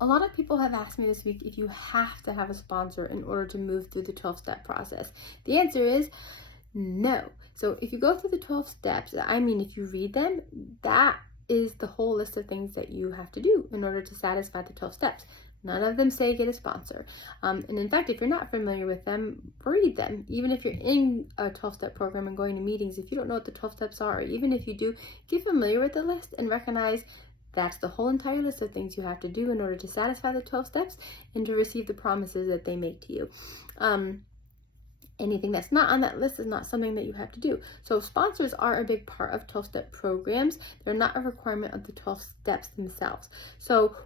A lot of people have asked me this week if you have to have a sponsor in order to move through the 12-step process. The answer is no. So if you go through the 12 steps, I mean, if you read them, that is the whole list of things that you have to do in order to satisfy the 12 steps. None of them say get a sponsor. And in fact, if you're not familiar with them, read them. Even if you're in a 12-step program and going to meetings, if you don't know what the 12 steps are, or even if you do, get familiar with the list and recognize that's the whole entire list of things you have to do in order to satisfy the 12 steps and to receive the promises that they make to you. Anything that's not on that list is not something that you have to do. So sponsors are a big part of 12-step programs. They're not a requirement of the 12 steps themselves. So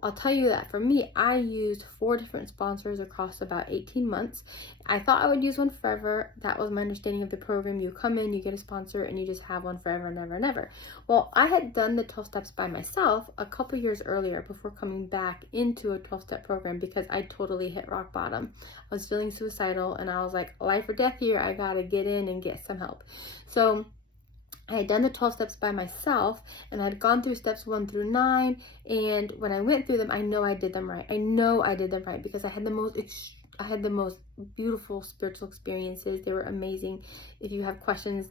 I'll tell you that for me, I used 4 different sponsors across about 18 months. I thought I would use one forever. That was my understanding of the program. You come in, you get a sponsor, and you just have one forever and ever and ever. Well, I had done the 12 steps by myself a couple years earlier before coming back into a 12-step program because I totally hit rock bottom. I was feeling suicidal and I was like, life or death here, I gotta get in and get some help. So I had done the 12 steps by myself and I'd gone through steps 1 through 9, and when I went through them, I know I did them right. I know I did them right because I had the most beautiful spiritual experiences. They were amazing. If you have questions,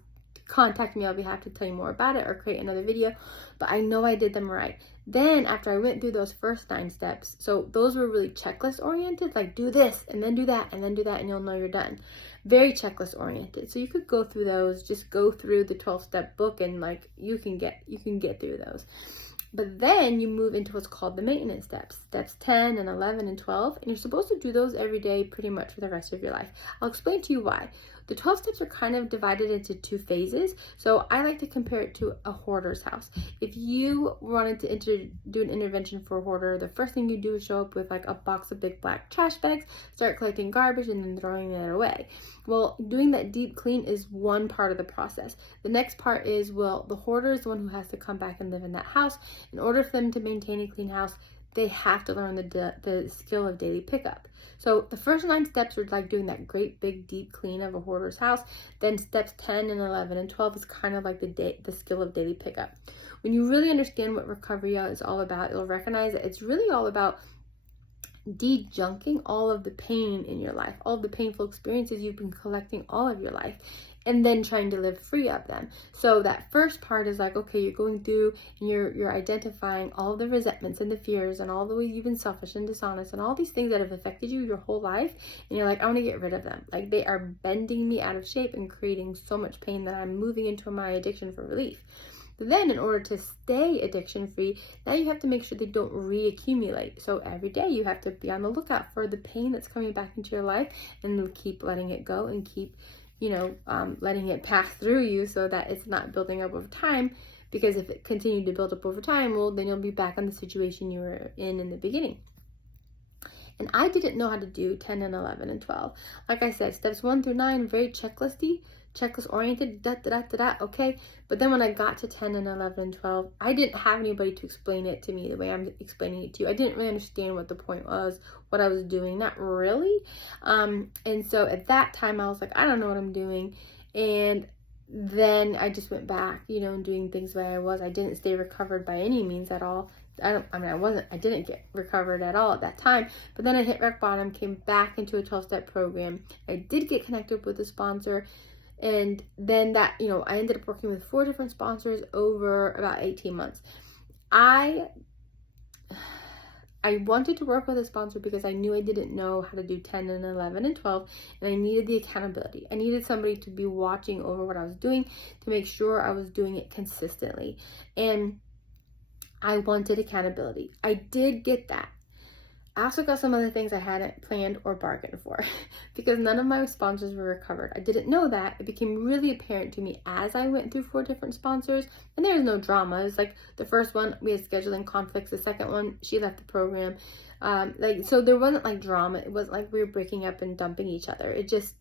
contact me. I'll be happy to tell you more about it or create another video, but I know I did them right. Then after I went through those first 9 steps, so those were really checklist oriented, like do this and then do that and then do that and you'll know you're done. Very checklist oriented. So you could go through those, just go through the 12-step book and like you can get through those. But then you move into what's called the maintenance steps, steps 10 and 11 and 12, and you're supposed to do those every day pretty much for the rest of your life. I'll explain to you why. The 12 steps are kind of divided into 2 phases, so I like to compare it to a hoarder's house. If you wanted to do an intervention for a hoarder, the first thing you do is show up with like a box of big black trash bags, start collecting garbage, and then throwing it away. Well, doing that deep clean is one part of the process. The next part is, well, the hoarder is the one who has to come back and live in that house. In order for them to maintain a clean house, they have to learn the skill of daily pickup. So the first 9 steps are like doing that great big deep clean of a hoarder's house. Then steps 10 and 11 and 12 is kind of like the skill of daily pickup. When you really understand what recovery is all about, you'll recognize that it's really all about de-junking all of the pain in your life, all of the painful experiences you've been collecting all of your life, and then trying to live free of them. So that first part is like, okay, you're going through and you're identifying all the resentments and the fears and all the ways you've been selfish and dishonest and all these things that have affected you your whole life, and you're like, I want to get rid of them. Like they are bending me out of shape and creating so much pain that I'm moving into my addiction for relief. But then in order to stay addiction free, now you have to make sure they don't reaccumulate. So every day you have to be on the lookout for the pain that's coming back into your life and keep letting it go and keep letting it pass through you so that it's not building up over time, because if it continued to build up over time, well, then you'll be back in the situation you were in the beginning. And I didn't know how to do 10 and 11 and 12. Like I said, steps 1 through 9, very checklist oriented, okay. But then when I got to 10 and 11 and 12, I didn't have anybody to explain it to me the way I'm explaining it to you. I didn't really understand what the point was, what I was doing, not really. And so at that time I was like, I don't know what I'm doing. And then I just went back, and doing things the way I was. I didn't stay recovered by any means at all. I didn't get recovered at all at that time, but then I hit rock bottom, came back into a 12-step program. I did get connected with a sponsor, and then that, I ended up working with 4 different sponsors over about 18 months. I wanted to work with a sponsor because I knew I didn't know how to do 10 and 11 and 12, and I needed the accountability. I needed somebody to be watching over what I was doing to make sure I was doing it consistently. And I wanted accountability. I did get that. I also got some other things I hadn't planned or bargained for because none of my sponsors were recovered. I didn't know that. It became really apparent to me as I went through 4 different sponsors, and there was no drama. It was like the first one, we had scheduling conflicts. The second one, she left the program. So there wasn't like drama. It wasn't like we were breaking up and dumping each other. It just,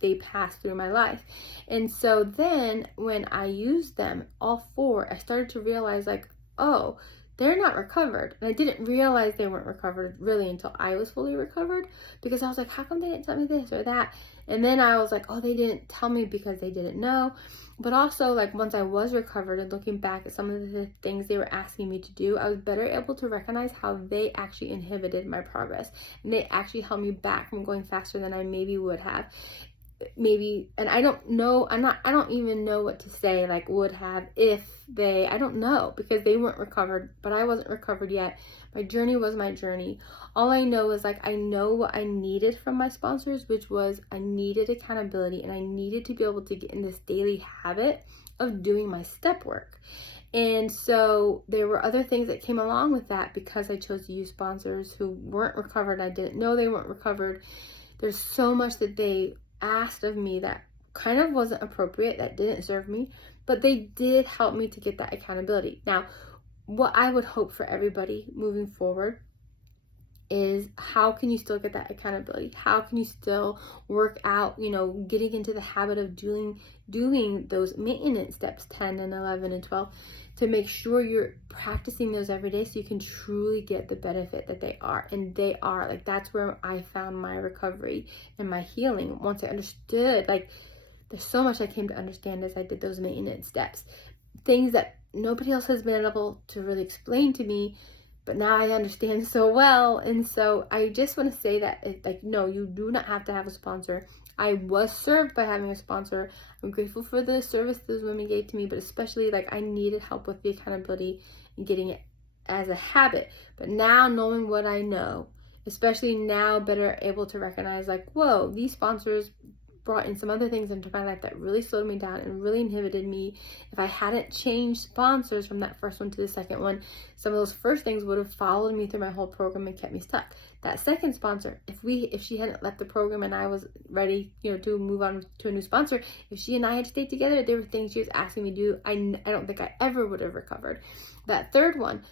they passed through my life. And so then when I used them, all 4, I started to realize like, oh, they're not recovered. And I didn't realize they weren't recovered really until I was fully recovered, because I was like, how come they didn't tell me this or that? And then I was like, oh, they didn't tell me because they didn't know. But also, like, once I was recovered and looking back at some of the things they were asking me to do, I was better able to recognize how they actually inhibited my progress. And they actually held me back from going faster than I maybe would have. Maybe, and I don't know, I don't even know what to say, like would have, if they, I don't know, because they weren't recovered, but I wasn't recovered yet. My journey was my journey. All I know is, like, I know what I needed from my sponsors, which was I needed accountability, and I needed to be able to get in this daily habit of doing my step work. And so there were other things that came along with that because I chose to use sponsors who weren't recovered. I didn't know they weren't recovered. There's so much that they asked of me that kind of wasn't appropriate, that didn't serve me, but they did help me to get that accountability. Now, what I would hope for everybody moving forward is, how can you still get that accountability? How can you still work out, getting into the habit of doing those maintenance steps 10 and 11 and 12, to make sure you're practicing those every day so you can truly get the benefit that they are. And they are, like, that's where I found my recovery and my healing. Once I understood, like, there's so much I came to understand as I did those maintenance steps, things that nobody else has been able to really explain to me, but now I understand so well. And so I just want to say that, no, you do not have to have a sponsor. I was served by having a sponsor. I'm grateful for the service those women gave to me, but especially, like, I needed help with the accountability and getting it as a habit. But now, knowing what I know, especially now, better able to recognize, like, whoa, these sponsors brought in some other things into my life that really slowed me down and really inhibited me. If I hadn't changed sponsors from that first one to the second one, some of those first things would have followed me through my whole program and kept me stuck. That second sponsor, if she hadn't left the program and I was ready, to move on to a new sponsor, if she and I had stayed together, there were things she was asking me to do, I don't think I ever would have recovered. That third one,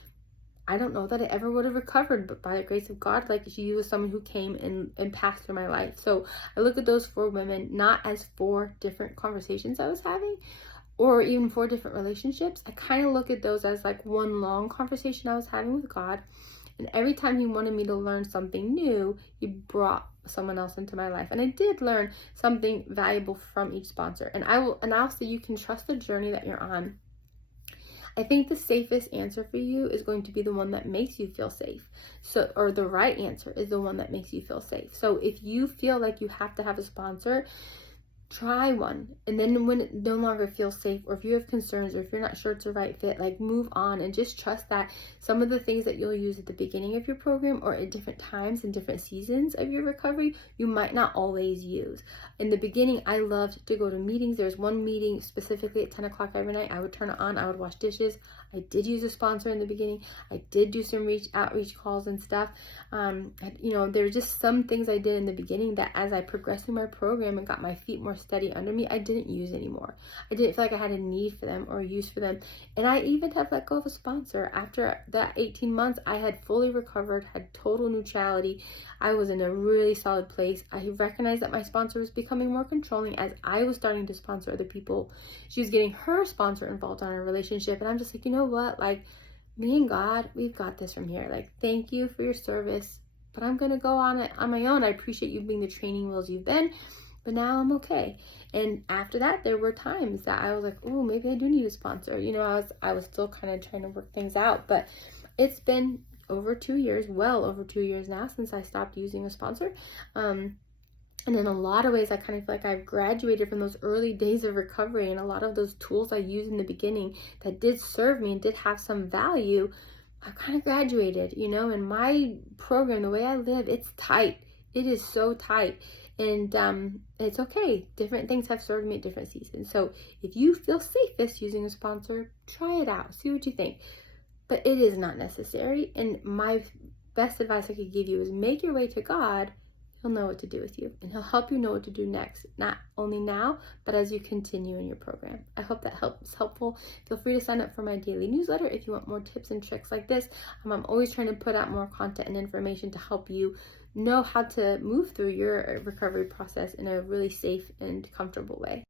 I don't know that I ever would have recovered, but by the grace of God, like, she was someone who came and passed through my life. So I look at those 4 women not as 4 different conversations I was having, or even 4 different relationships. I kind of look at those as, like, one long conversation I was having with God. And every time he wanted me to learn something new, he brought someone else into my life. And I did learn something valuable from each sponsor. And I'll say, you can trust the journey that you're on. I think the safest answer for you is going to be the one that makes you feel safe. Or the right answer is the one that makes you feel safe. So if you feel like you have to have a sponsor, try one. And then when it no longer feels safe, or if you have concerns, or if you're not sure it's the right fit, like, move on and just trust that some of the things that you'll use at the beginning of your program or at different times and different seasons of your recovery, you might not always use. In the beginning, I loved to go to meetings. There's one meeting specifically at 10 o'clock every night. I would turn it on. I would wash dishes. I did use a sponsor in the beginning. I did do some outreach calls and stuff. There were just some things I did in the beginning that, as I progressed through my program and got my feet more steady under me, I didn't use anymore. I didn't feel like I had a need for them or a use for them. And I even have let go of a sponsor. After that 18 months, I had fully recovered, had total neutrality. I was in a really solid place. I recognized that my sponsor was becoming more controlling as I was starting to sponsor other people. She was getting her sponsor involved in our relationship. And I'm just like, you know what? Like, me and God, we've got this from here. Like, thank you for your service, but I'm going to go on it on my own. I appreciate you being the training wheels you've been, but now I'm okay. And after that, there were times that I was like, oh, maybe I do need a sponsor. I was still kind of trying to work things out, but it's been over 2 years, well over 2 years now, since I stopped using a sponsor. And in a lot of ways, I kind of feel like I've graduated from those early days of recovery, and a lot of those tools I used in the beginning that did serve me and did have some value, I've kind of graduated, and my program, the way I live, it's tight. It is so tight. And it's okay. Different things have served me at different seasons. So if you feel safest using a sponsor, try it out. See what you think. But it is not necessary. And my best advice I could give you is make your way to God. He'll know what to do with you, and he'll help you know what to do next, not only now, but as you continue in your program. I hope that helps helpful. Feel free to sign up for my daily newsletter if you want more tips and tricks like this. I'm always trying to put out more content and information to help you know how to move through your recovery process in a really safe and comfortable way.